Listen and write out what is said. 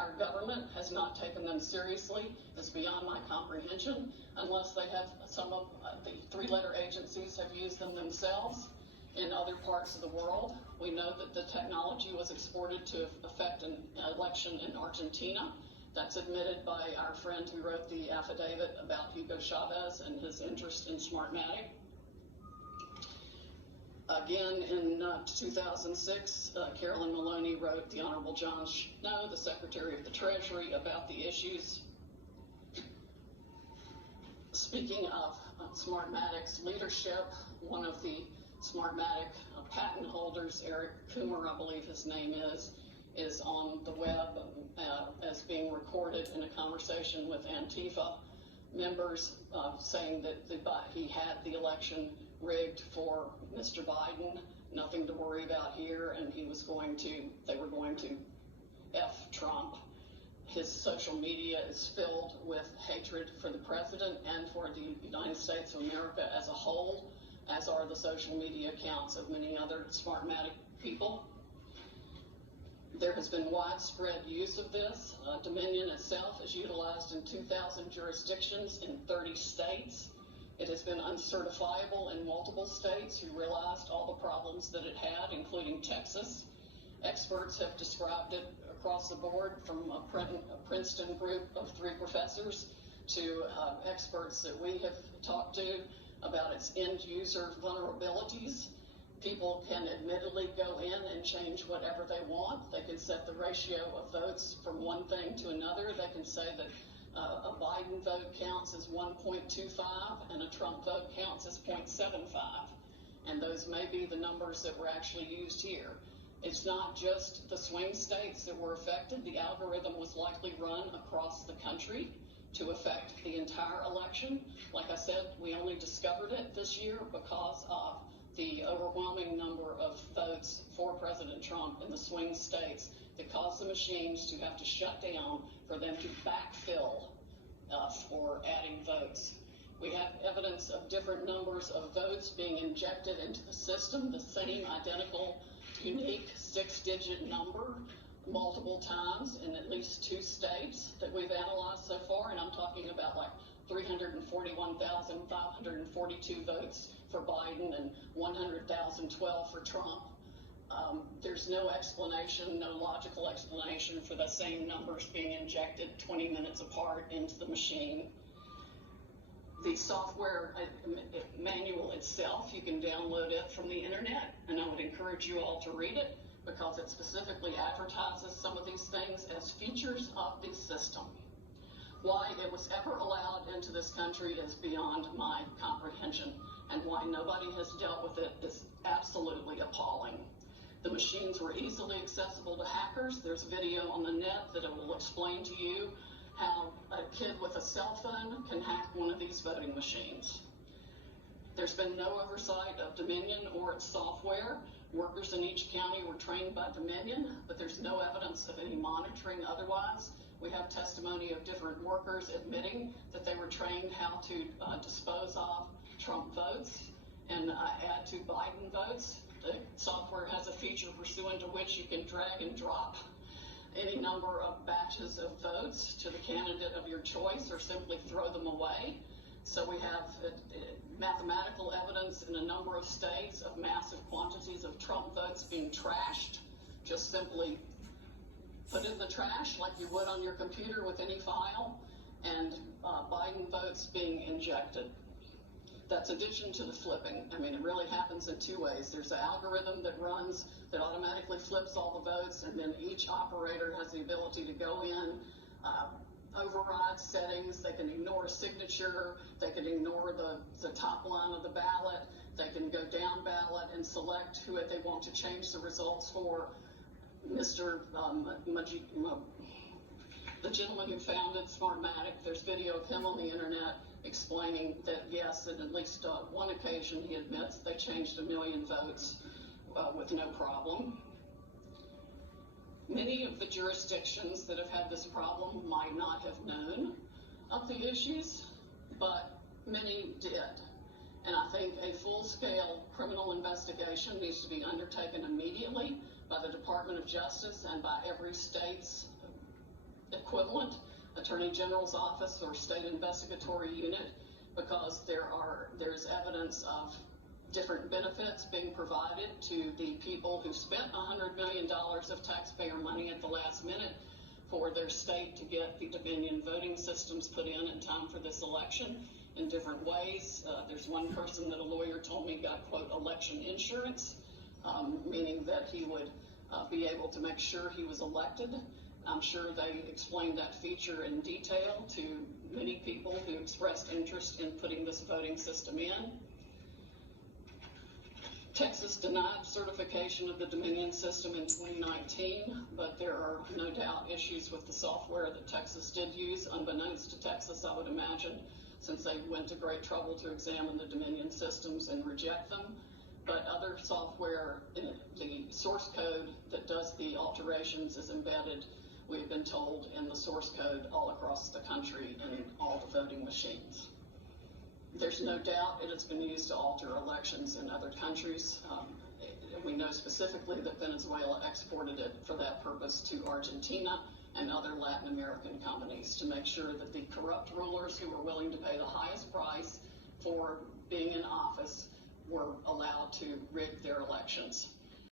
Our government has not taken them seriously. It's beyond my comprehension, unless they have, some of the three-letter agencies have used them themselves in other parts of the world. We know that the technology was exported to affect an election in Argentina. That's admitted by our friend who wrote the affidavit about Hugo Chavez and his interest in Smartmatic. Again, in 2006, Carolyn Maloney wrote the Honorable John Snow, the Secretary of the Treasury, about the issues. Speaking of Smartmatic's leadership, one of the Smartmatic patent holders, Eric Coomer, I believe his name is on the web as being recorded in a conversation with Antifa members saying that he had the election rigged for Mr. Biden, nothing to worry about here, and they were going to F Trump. His social media is filled with hatred for the president and for the United States of America as a whole, as are the social media accounts of many other Smartmatic people. There has been widespread use of this. Dominion itself is utilized in 2,000 jurisdictions in 30 states. It has been uncertifiable in multiple states who realized all the problems that it had, including Texas. Experts have described it across the board, from a Princeton group of 3 professors to experts that we have talked to about its end user vulnerabilities. People can admittedly go in and change whatever they want. They can set the ratio of votes from one thing to another. They can say that a Biden vote counts as 1.25 and a Trump vote counts as 0.75. And those may be the numbers that were actually used here. It's not just the swing states that were affected. The algorithm was likely run across the country to affect the entire election. Like I said, we only discovered it this year because of the overwhelming number of votes for President Trump in the swing states that caused the machines to have to shut down for them to backfill for adding votes. We have evidence of different numbers of votes being injected into the system, the same identical, unique 6-digit number multiple times in at least 2 states that we've analyzed so far, and I'm talking about like 341,542 votes for Biden and 100,012 for Trump. There's no explanation, no logical explanation for the same numbers being injected 20 minutes apart into the machine. The software manual itself, you can download it from the internet, and I would encourage you all to read it because it specifically advertises some of these things as features of the system. Why it was ever allowed into this country is beyond my comprehension, and why nobody has dealt with it is absolutely appalling. The machines were easily accessible to hackers. There's video on the net that will explain to you how a kid with a cell phone can hack one of these voting machines. There's been no oversight of Dominion or its software. Workers in each county were trained by Dominion, but there's no evidence of any monitoring otherwise. We have testimony of different workers admitting that they were trained how to dispose of Trump votes and add to Biden votes. The software has a feature pursuant to which you can drag and drop any number of batches of votes to the candidate of your choice or simply throw them away. So we have mathematical evidence in a number of states of massive quantities of Trump votes being trashed, just simply put in the trash like you would on your computer with any file, and Biden votes being injected. That's addition to the flipping. I mean, it really happens in 2 ways. There's an algorithm that runs that automatically flips all the votes, and then each operator has the ability to go in, override settings. They can ignore a signature. They can ignore the top line of the ballot. They can go down ballot and select who they want to change the results for. The gentleman who founded Smartmatic, there's video of him on the internet explaining that, yes, at least one occasion he admits they changed 1 million votes with no problem. Many of the jurisdictions that have had this problem might not have known of the issues, but many did. And I think a full-scale criminal investigation needs to be undertaken immediately by the Department of Justice and by every state's equivalent Attorney General's office or state investigatory unit, because there's evidence of different benefits being provided to the people who spent $100 million of taxpayer money at the last minute for their state to get the Dominion voting systems put in time for this election in different ways. There's one person that a lawyer told me got, quote, election insurance, meaning that he would be able to make sure he was elected. I'm sure they explained that feature in detail to many people who expressed interest in putting this voting system in. Texas denied certification of the Dominion system in 2019, but there are no doubt issues with the software that Texas did use, unbeknownst to Texas, I would imagine, since they went to great trouble to examine the Dominion systems and reject them. But other software, in the source code that does the alterations is embedded, we've been told, in the source code all across the country in all the voting machines. There's no doubt it has been used to alter elections in other countries. We know specifically that Venezuela exported it for that purpose to Argentina and other Latin American companies to make sure that the corrupt rulers who were willing to pay the highest price for being in office were allowed to rig their elections.